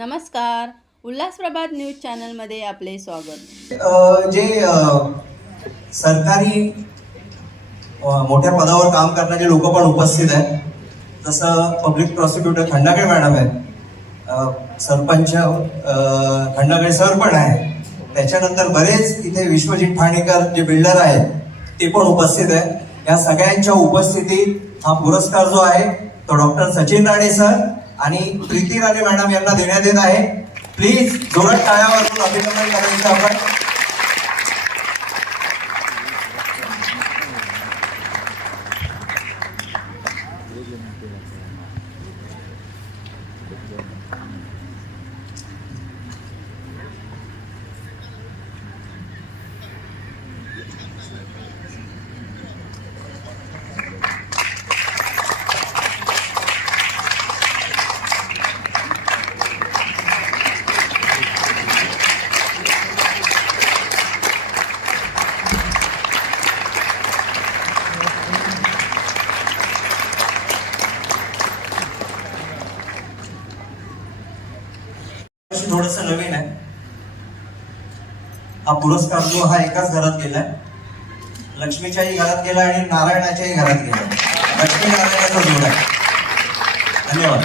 उल्हास प्रभात news चॅनलमध्ये आपले स्वागत. जे सरकारी मोठ्या पदावर काम करणारे लोक पण उपस्थित आहेत. जसं पब्लिक प्रॉसिक्युटर खंडागळे मॅडम आहेत. सरपंच अ, खंडागळे सर पण आहे त्याच्यानंतर बरेच इथे विश्वजित ठाणेकर जे बिल्डर आहेत ते पण उपस्थित आहेत. या सगळ्यांच्या उपस्थितीत हा पुरस्कार जो आहे तो डॉक्टर सचिन राणे सर आणि प्रीती राणे मॅडम यांना देण्यात येत आहे. प्लीज जोरात टाळ्या वाजवून अभिनंदन करायचं आपण. वर्षी थोडस नवीन आहे. हा पुरस्कार जो हा एकाच घरात गेलाय. लक्ष्मीच्याही घरात गेला आणि नारायणाच्याही घरात गेला लक्ष्मी नारायणाचा जोड आहे. धन्यवाद.